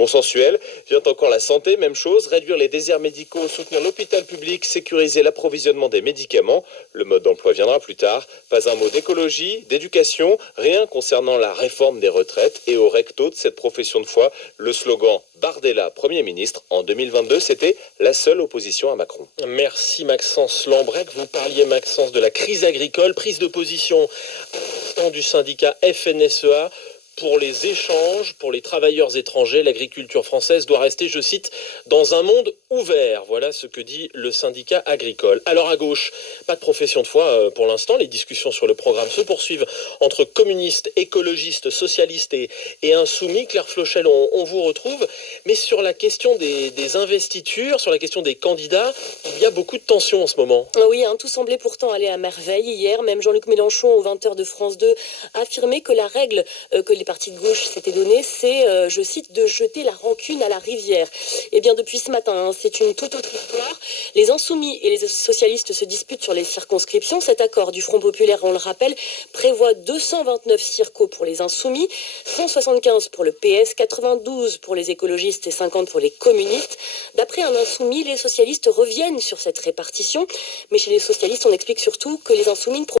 Consensuel. Vient encore la santé, même chose, réduire les déserts médicaux, soutenir l'hôpital public, sécuriser l'approvisionnement des médicaments. Le mode d'emploi viendra plus tard. Pas un mot d'écologie, d'éducation, rien concernant la réforme des retraites. Et au recto de cette profession de foi, le slogan Bardella, Premier ministre, en 2022, c'était la seule opposition à Macron. Merci Maxence Lambrec. Vous parliez, Maxence, de la crise agricole, prise de position du syndicat FNSEA. Pour les échanges, pour les travailleurs étrangers, l'agriculture française doit rester, je cite, dans un monde ouvert. Voilà ce que dit le syndicat agricole. Alors à gauche, pas de profession de foi pour l'instant. Les discussions sur le programme se poursuivent entre communistes, écologistes, socialistes et insoumis. Claire Flochel, on vous retrouve. Mais sur la question des investitures, sur la question des candidats, il y a beaucoup de tensions en ce moment. Oui, tout semblait pourtant aller à merveille. Hier, même Jean-Luc Mélenchon, aux 20h de France 2, a affirmé que la règle que les partis de gauche s'étaient donnée, c'est, je cite, de jeter la rancune à la rivière. Eh bien, depuis ce matin, c'est une toute autre histoire. Les insoumis et les socialistes se disputent sur les circonscriptions. Cet accord du Front populaire, on le rappelle, prévoit 229 circos pour les insoumis, 175 pour le PS, 92 pour les écologistes et 50 pour les communistes. D'après un insoumis, les socialistes reviennent sur cette répartition. Mais chez les socialistes, on explique surtout que les insoumis